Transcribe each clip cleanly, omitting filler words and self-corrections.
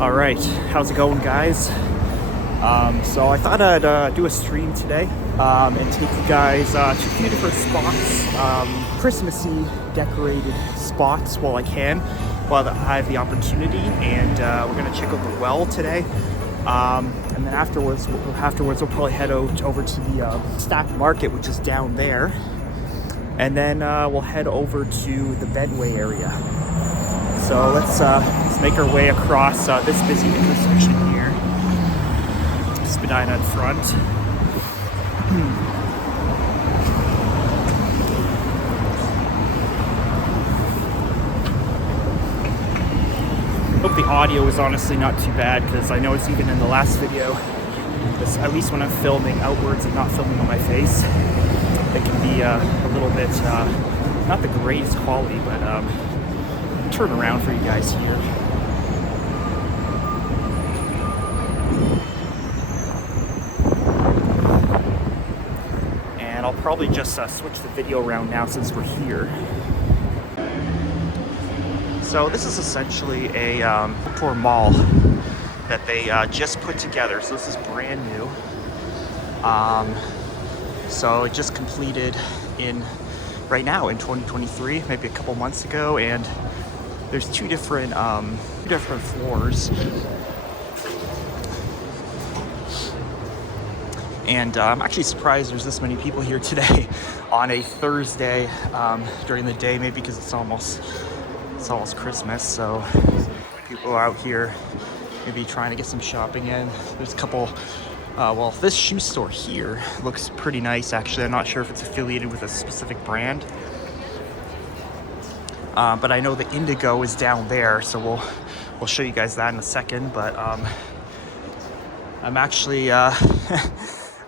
All right, how's it going, guys? So I thought I'd do a stream today and take you guys to a few different spots, Christmassy decorated spots while I I have the opportunity, and we're gonna check out the well today. And then afterwards we'll probably head over to the Stackt Market, which is down there, and then we'll head over to the Bentway area. So let's make our way across this busy intersection here, Spadina and Front. Hope the audio is honestly not too bad, because I noticed even in the last video, at least when I'm filming outwards and not filming on my face, it can be a little bit not the greatest quality, but turn around for you guys here. And I'll probably just switch the video around now since we're here. So this is essentially a outdoor mall that they just put together. So this is brand new. So it just completed right now in 2023, maybe a couple months ago, and there's two different floors, and I'm actually surprised there's this many people here today on a Thursday during the day, maybe because it's almost Christmas, so people are out here maybe trying to get some shopping in. There's a couple. Well, this shoe store here looks pretty nice, actually. I'm not sure if it's affiliated with a specific brand. But I know the Indigo is down there, so we'll show you guys that in a second. But I'm actually I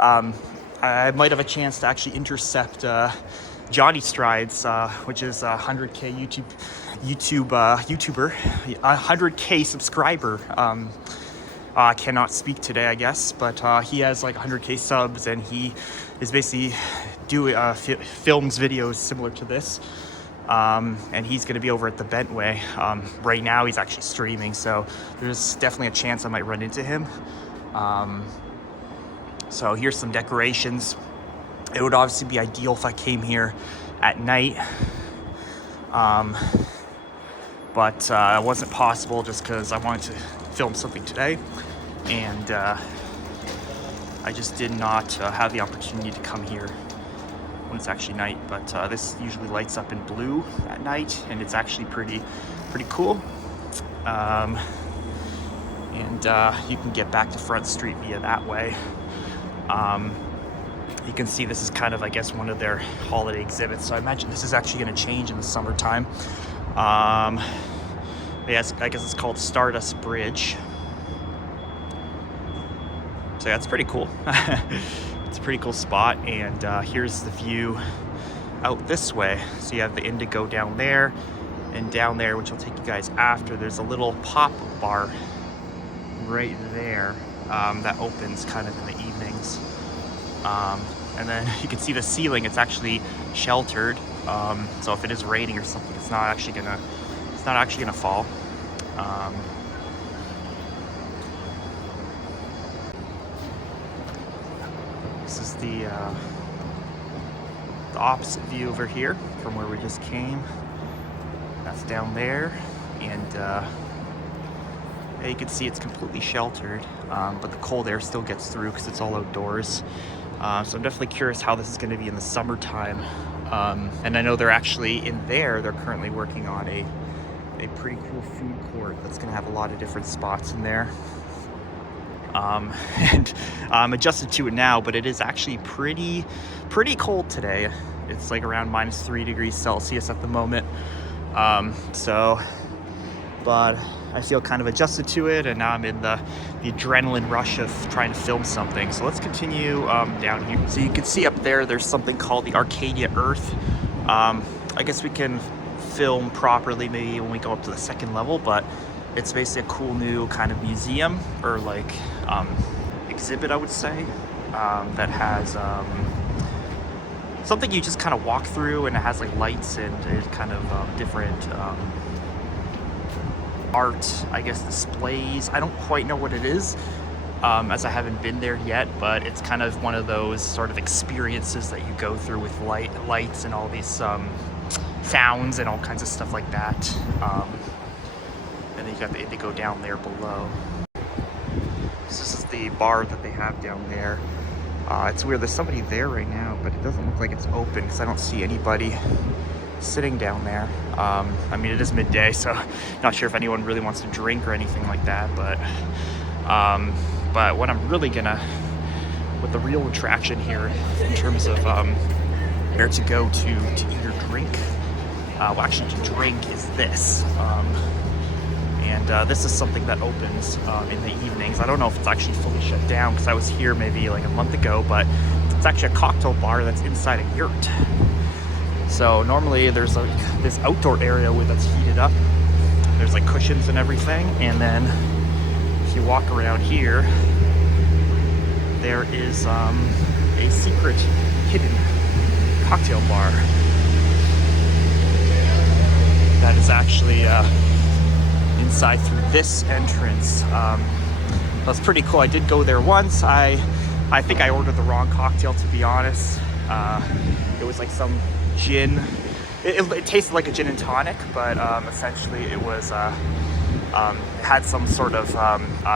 might have a chance to actually intercept Johnny Strides, which is a 100K YouTuber, 100K subscriber. I cannot speak today, I guess, but he has like 100K subs, and he is basically films videos similar to this. And he's going to be over at the Bentway. Right now he's actually streaming, so there's definitely a chance I might run into him. So here's some decorations. It would obviously be ideal if I came here at night, but it wasn't possible just because I wanted to film something today, and I just did not have the opportunity to come here when it's actually night. But this usually lights up in blue at night, and it's actually pretty cool. And you can get back to Front Street via that way. You can see this is kind of, I guess, one of their holiday exhibits, so I imagine this is actually going to change in the summertime. Yes, I guess it's called Stardust Bridge. So yeah, it's pretty cool. It's a pretty cool spot, and here's the view out this way. So you have the Indigo down there, and down there, which I'll take you guys after, there's a little pop-up bar right there that opens kind of in the evenings. And then you can see the ceiling, it's actually sheltered. So if it is raining or something, it's not actually gonna fall. This is the opposite view over here from where we just came. That's down there, and you can see it's completely sheltered, but the cold air still gets through because it's all outdoors. So I'm definitely curious how this is going to be in the summertime. And I know they're actually they're currently working on a pretty cool food court that's going to have a lot of different spots in there. And I'm adjusted to it now, but it is actually pretty cold today. It's like around -3 degrees Celsius at the moment. But I feel kind of adjusted to it, and now I'm in the adrenaline rush of trying to film something. So let's continue down here. So you can see up there, there's something called the Arcadia Earth. I guess we can film properly maybe when we go up to the second level, but it's basically a cool new kind of museum, or like exhibit, I would say, that has something you just kind of walk through, and it has like lights and kind of different art, I guess, displays. I don't quite know what it is, as I haven't been there yet, but it's kind of one of those sort of experiences that you go through with lights and all these sounds and all kinds of stuff like that. And then you got the Indigo down there below. So this is the bar that they have down there. It's weird, there's somebody there right now, but it doesn't look like it's open because I don't see anybody sitting down there. I mean, it is midday, so not sure if anyone really wants to drink or anything like that, but what I'm really with the real attraction here in terms of where to go to eat or drink, well, actually to drink, is this. And this is something that opens in the evenings. I don't know if it's actually fully shut down because I was here maybe like a month ago, but it's actually a cocktail bar that's inside a yurt. So normally there's like this outdoor area that's heated up. There's like cushions and everything, and then if you walk around here, there is a secret hidden cocktail bar that is actually inside through this entrance. That's pretty cool. I did go there once. I think I ordered the wrong cocktail, to be honest. It was like some gin. It tasted like a gin and tonic, but essentially it was had some sort of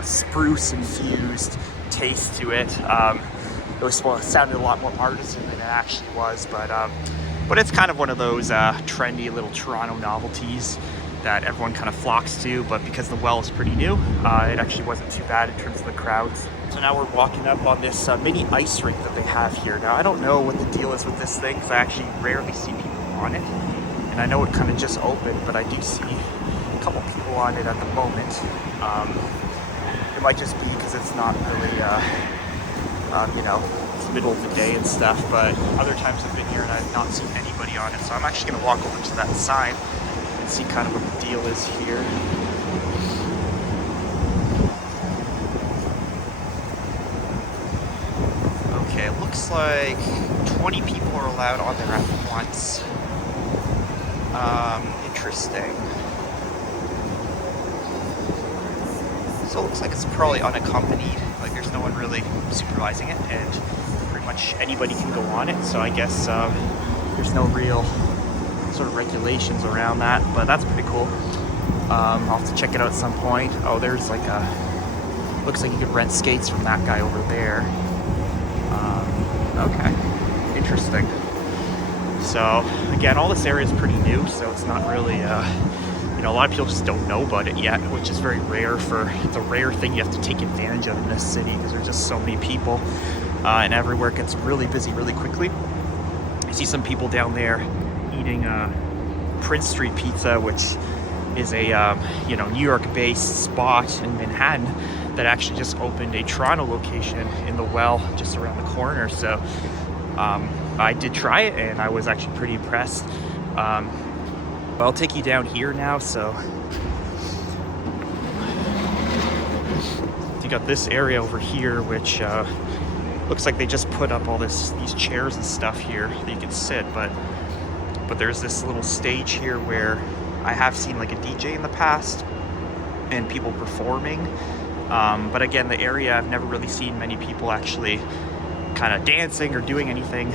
spruce infused taste to it. It sounded a lot more artisan than it actually was, but it's kind of one of those trendy little Toronto novelties that everyone kind of flocks to. But because the well is pretty new, it actually wasn't too bad in terms of the crowds. So now we're walking up on this mini ice rink that they have here. Now I don't know what the deal is with this thing because I actually rarely see people on it, and I know it kind of just opened, but I do see a couple people on it at the moment. It might just be because it's not really you know, it's the middle of the day and stuff, but other times I've been here and I've not seen anybody on it. So I'm actually going to walk over to that sign and see kind of what the deal is here. Okay, it looks like 20 people are allowed on there at once. Interesting. So it looks like it's probably unaccompanied, like there's no one really supervising it, and pretty much anybody can go on it. So I guess there's no real sort of regulations around that, but that's pretty cool. I'll have to check it out at some point. Oh, there's like looks like you could rent skates from that guy over there. Okay, interesting. So again, all this area is pretty new, so it's not really, you know, a lot of people just don't know about it yet, which is very rare. It's a rare thing you have to take advantage of in this city because there's just so many people, and everywhere gets really busy really quickly. I see some people down there eating Prince Street pizza, which is a you know, New York-based spot in Manhattan that actually just opened a Toronto location in the well just around the corner. So I did try it and I was actually pretty impressed. I'll take you down here now. So you got this area over here, which looks like they just put up all these chairs and stuff here that you can sit, but there's this little stage here where I have seen like a DJ in the past and people performing. But again, the area, I've never really seen many people actually kind of dancing or doing anything,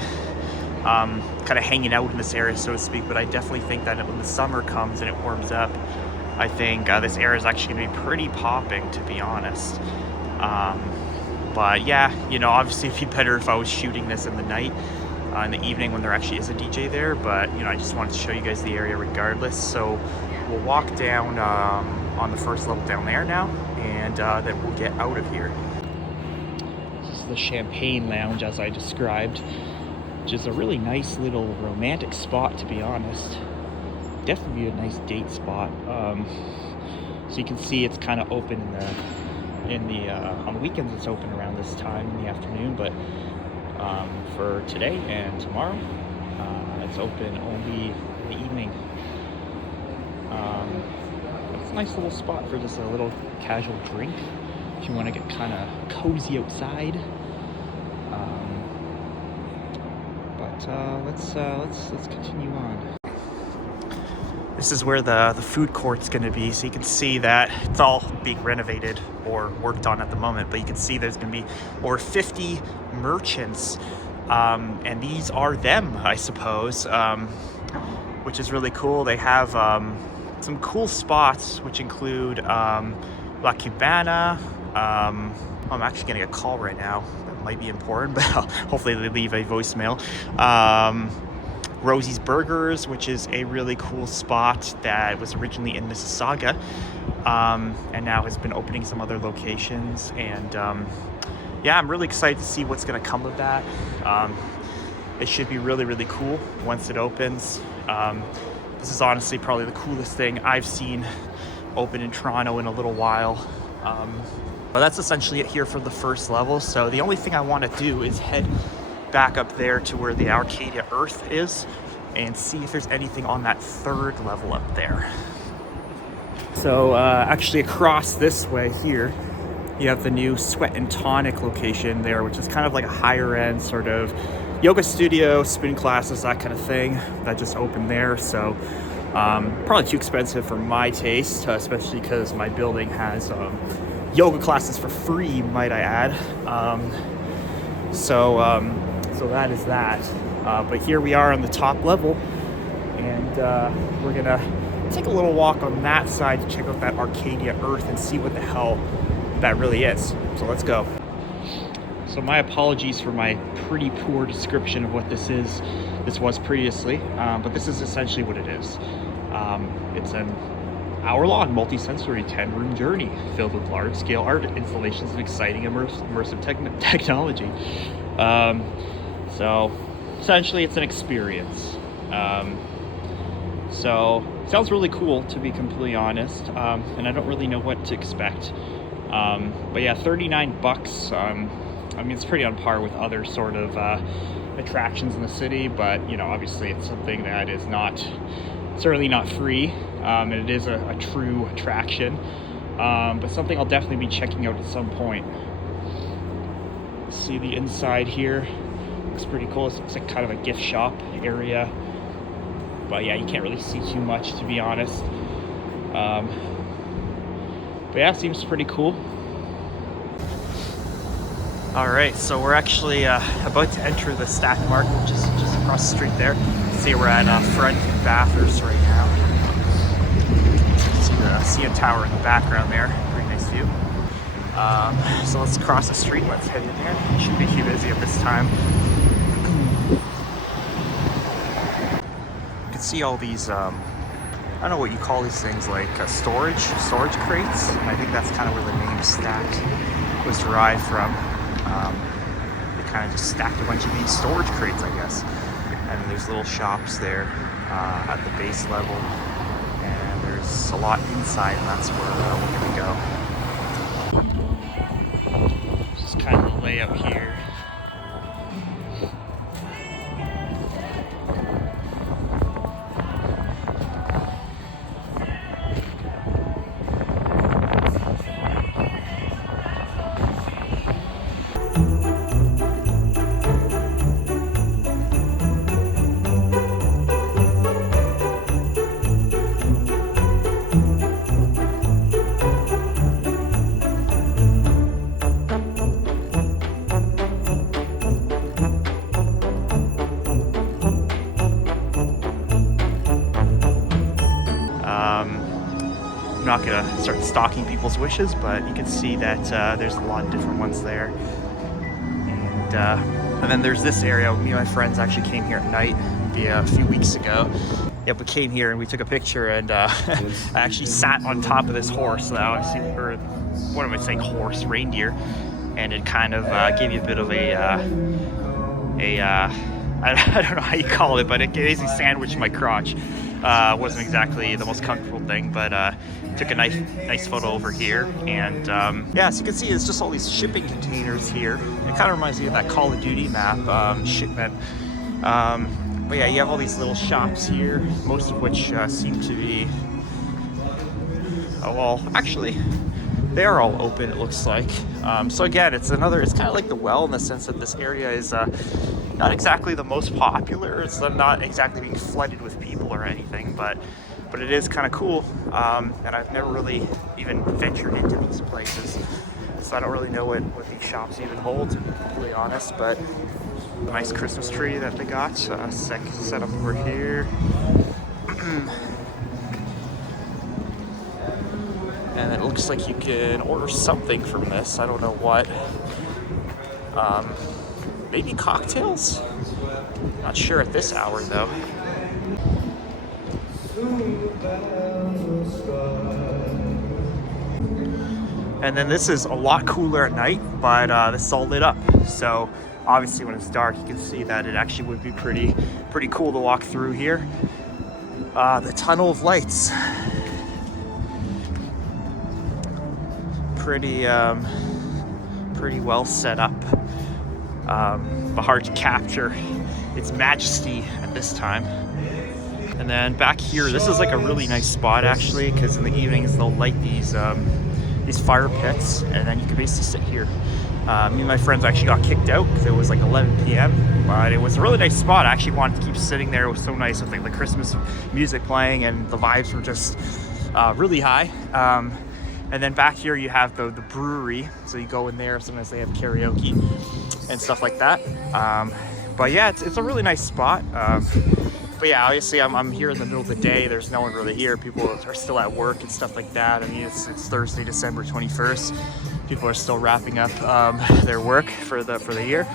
kind of hanging out in this area, so to speak. But I definitely think that when the summer comes and it warms up, I think this area is actually going to be pretty popping, to be honest. But yeah, you know, obviously it'd be better if I was shooting this in the night, in the evening when there actually is a DJ there. But, you know, I just wanted to show you guys the area regardless. So we'll walk down on the first level down there now, and then we'll get out of here. This is the Champagne Lounge, as I described, which is a really nice little romantic spot, to be honest. Definitely a nice date spot. So you can see it's kind of open on the weekends. It's open around this time in the afternoon, but for today and tomorrow, it's open only in the evening. It's a nice little spot for just a little casual drink if you want to get kind of cozy outside. But let's continue on. This is where the food court's going to be, so you can see that it's all being renovated or worked on at the moment, but you can see there's going to be over 50 merchants, and these are them, I suppose, which is really cool. They have some cool spots, which include La Cubana. I'm actually getting a call right now. That might be important, but hopefully they leave a voicemail. Rosie's Burgers, which is a really cool spot that was originally in Mississauga, and now has been opening some other locations. And yeah, I'm really excited to see what's going to come of that. It should be really, really cool once it opens. This is honestly probably the coolest thing I've seen open in Toronto in a little while. But that's essentially it here for the first level. So the only thing I want to do is head back up there to where the Arcadia Earth is and see if there's anything on that third level up there. So actually across this way here, you have the new Sweat and Tonic location there, which is kind of like a higher end sort of yoga studio, spin classes, that kind of thing that just opened there. So probably too expensive for my taste, especially because my building has yoga classes for free, might I add. So that is that. But here we are on the top level, and we're gonna take a little walk on that side to check out that Arcadia Earth and see what the hell that really is. So let's go. So my apologies for my pretty poor description of what this is. This was previously, but this is essentially what it is. It's an hour-long multi-sensory 10-room journey filled with large-scale art installations and exciting immersive technology. So essentially it's an experience. So it sounds really cool, to be completely honest, and I don't really know what to expect. But yeah, $39. I mean, it's pretty on par with other sort of attractions in the city, but you know, obviously it's something that is certainly not free, and it is a true attraction, but something I'll definitely be checking out at some point. See the inside here, looks pretty cool. It looks like kind of a gift shop area, but yeah, you can't really see too much, to be honest. But yeah, it seems pretty cool. Alright, so we're actually about to enter the Stackt Market, just across the street there. See, we're at Front and Bathurst right now. See the CN Tower in the background there, pretty nice view. So let's cross the street, let's head in there. It should be too busy at this time. You can see all these, I don't know what you call these things, like storage crates. I think that's kind of where the name Stackt was derived from. They kind of just stacked a bunch of these storage crates, I guess. And there's little shops there at the base level, and there's a lot inside, and that's where we're gonna go. Just kind of the layout here. I'm not gonna start stalking people's wishes, but you can see that there's a lot of different ones there. And then there's this area. Me and my friends actually came here at night a few weeks ago. Yep, we came here and we took a picture, and I actually sat on top of this horse. Obviously, or what am I saying? Horse, reindeer, and it kind of gave you a bit of I don't know how you call it, but it basically sandwiched my crotch. Wasn't exactly the most comfortable thing, but took a nice photo over here. And yeah, so you can see it's just all these shipping containers here. It kind of reminds me of that Call of Duty map, shipment. But yeah, you have all these little shops here, most of which seem to be, oh well, actually they are all open, it looks like. So again, it's kind of like the Well, in the sense that this area is not exactly the most popular. It's not exactly being flooded with people or anything, but but it is kind of cool. And I've never really even ventured into these places, so I don't really know what these shops even hold, to be completely honest. But nice Christmas tree that they got set up over here. And it looks like you can order something from this. I don't know what. Maybe cocktails? Not sure at this hour though. And then this is a lot cooler at night, but this is all lit up. So obviously when it's dark, you can see that it actually would be pretty cool to walk through here. The tunnel of lights. Pretty well set up, but hard to capture its majesty at this time. And then back here, this is like a really nice spot actually, because in the evenings they'll light these fire pits, and then you can basically sit here. Me and my friends actually got kicked out because it was like 11 p.m. But it was a really nice spot. I actually wanted to keep sitting there. It was so nice with like the Christmas music playing, and the vibes were just really high. And then back here you have the brewery, so you go in there. Sometimes they have karaoke and stuff like that. But yeah, it's a really nice spot. But yeah, obviously I'm here in the middle of the day. There's no one really here. People are still at work and stuff like that. I mean, it's Thursday, December 21st. People are still wrapping up their work for the year.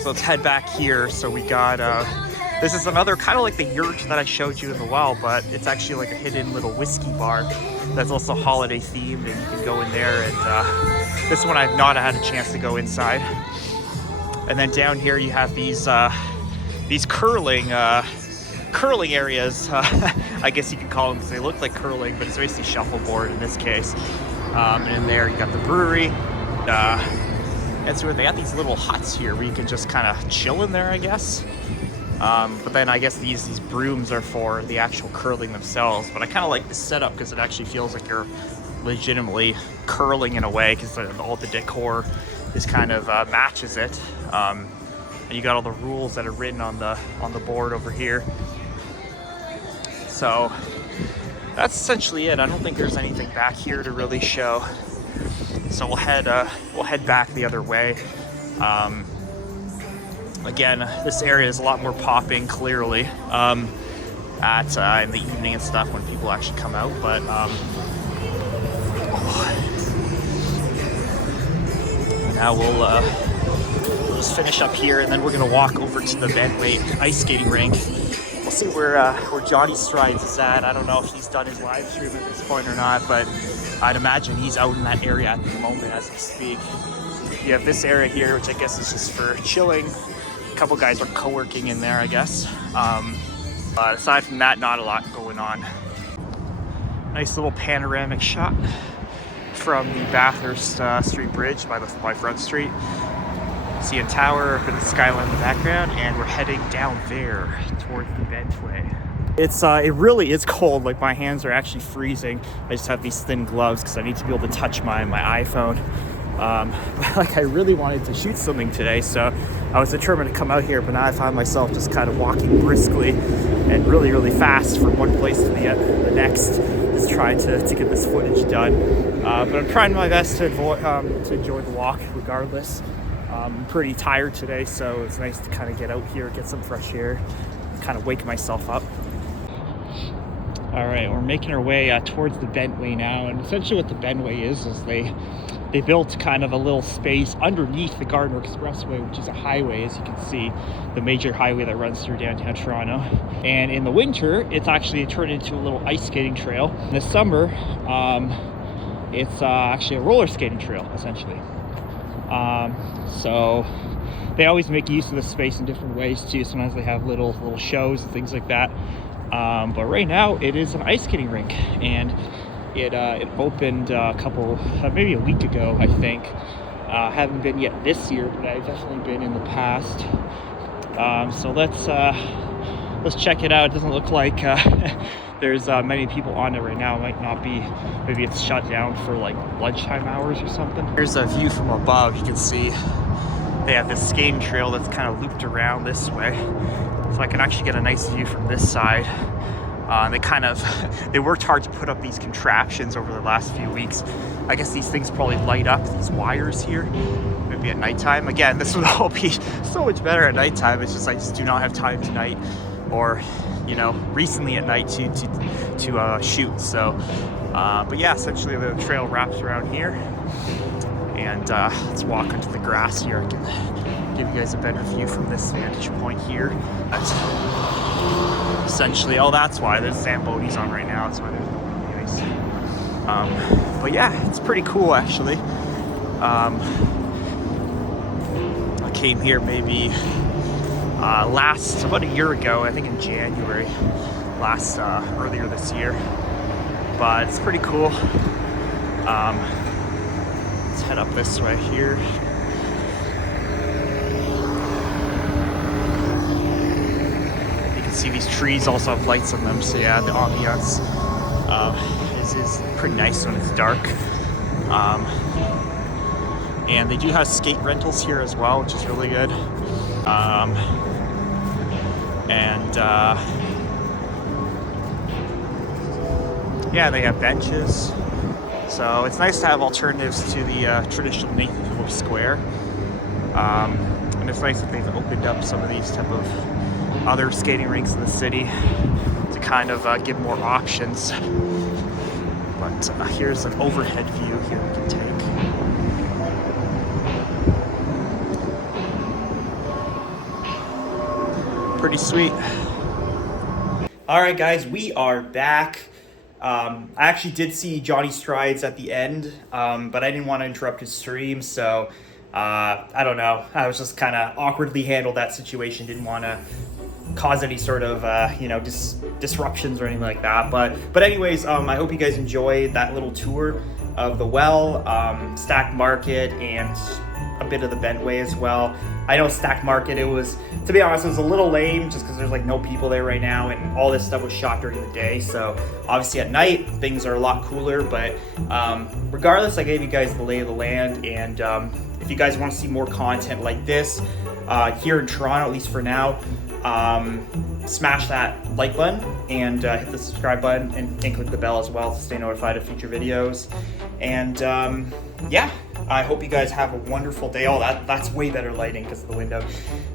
So let's head back here. So we got. This is another kind of like the yurt that I showed you in the well, but it's actually like a hidden little whiskey bar that's also holiday themed, and you can go in there. And this one I've not had a chance to go inside. And then down here you have these curling areas, I guess you could call them, because they look like curling, but it's basically shuffleboard in this case. And in there you got the brewery. And so they got these little huts here where you can just kind of chill in there, I guess. But then I guess these brooms are for the actual curling themselves. But I kind of like this setup because it actually feels like you're legitimately curling in a way, because all the decor is kind of matches it. And you got all the rules that are written on the board over here. So that's essentially it. I don't think there's anything back here to really show. So we'll head back the other way. Again, this area is a lot more popping, clearly, in the evening and stuff when people actually come out. But now we'll just finish up here, and then we're gonna walk over to the Bentway ice skating rink. We'll see where Johnny Strides is at. I don't know if he's done his live stream at this point or not, but I'd imagine he's out in that area at the moment as we speak. You have this area here, which I guess is just for chilling. A couple guys are co-working in there, I guess. But aside from that, not a lot going on. Nice little panoramic shot from the Bathurst Street Bridge by Front Street. See a tower, a bit of the skyline in the background, and we're heading down there towards the Bentway. It really is cold. Like, my hands are actually freezing. I just have these thin gloves because I need to be able to touch my iPhone. But like, I really wanted to shoot something today, so I was determined to come out here. But now I find myself just kind of walking briskly and really, really fast from one place to the next, just trying to get this footage done. But I'm trying my best to enjoy the walk regardless. I'm pretty tired today, so it's nice to kind of get out here, get some fresh air, kind of wake myself up. All right, we're making our way towards the Bentway now, and essentially what the Bentway is they built kind of a little space underneath the Gardiner Expressway, which is a highway, as you can see, the major highway that runs through downtown Toronto. And in the winter, it's actually turned into a little ice skating trail. In the summer, it's actually a roller skating trail, essentially. So they always make use of the space in different ways too. Sometimes they have little shows and things like that. But right now it is an ice skating rink, and it opened maybe a week ago, I think. Haven't been yet this year, but I've definitely been in the past. So let's check it out. It doesn't look like there's many people on it right now. It might not be. Maybe it's shut down for like lunchtime hours or something. Here's a view from above. You can see they have this skating trail that's kind of looped around this way, so I can actually get a nice view from this side. They worked hard to put up these contraptions over the last few weeks. I guess these things probably light up, these wires here, maybe at nighttime. Again, this would all be so much better at nighttime. It's just I just do not have time tonight, or recently at night to shoot. So but yeah, essentially the trail wraps around here, and let's walk onto the grass here. I can give you guys a better view from this vantage point here. That's essentially, that's why there's Zambonis on right now. That's why there's no noise. But yeah, it's pretty cool actually. I came here maybe about a year ago, I think in January earlier this year, but it's pretty cool. Let's head up this way here. You can see these trees also have lights on them, so yeah, the ambiance is pretty nice when it's dark. And they do have skate rentals here as well, which is really good. Yeah, they have benches. So it's nice to have alternatives to the traditional Nathan Square. And it's nice that they've opened up some of these type of other skating rinks in the city to kind of give more options. But here's an overhead view here we can take. Pretty sweet. All right, guys, we are back. I actually did see Johnny Strides at the end, but I didn't want to interrupt his stream, so I don't know. I was just kind of awkwardly handled that situation. Didn't want to cause any sort of disruptions or anything like that. But anyways, I hope you guys enjoyed that little tour of the well, Stackt Market, and a bit of the Bentway as well. I know Stackt Market, it was, to be honest, it was a little lame just because there's like no people there right now, and all this stuff was shot during the day. So obviously at night things are a lot cooler, but regardless, I gave you guys the lay of the land. And if you guys want to see more content like this here in Toronto, at least for now, smash that like button and hit the subscribe button and click the bell as well to stay notified of future videos. And yeah, I hope you guys have a wonderful day. Oh, that's way better lighting because of the window.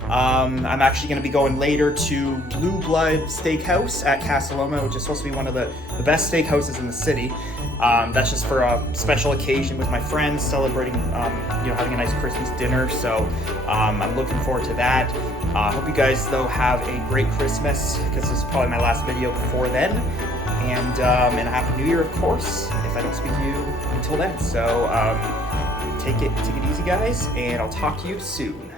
I'm actually going to be going later to Blue Blood Steakhouse at Casa Loma, which is supposed to be one of the best steakhouses in the city. That's just for a special occasion with my friends, celebrating, having a nice Christmas dinner. So I'm looking forward to that. I hope you guys, though, have a great Christmas, because this is probably my last video before then. And a Happy New Year, of course, if I don't speak to you until then. So take it easy, guys, and I'll talk to you soon.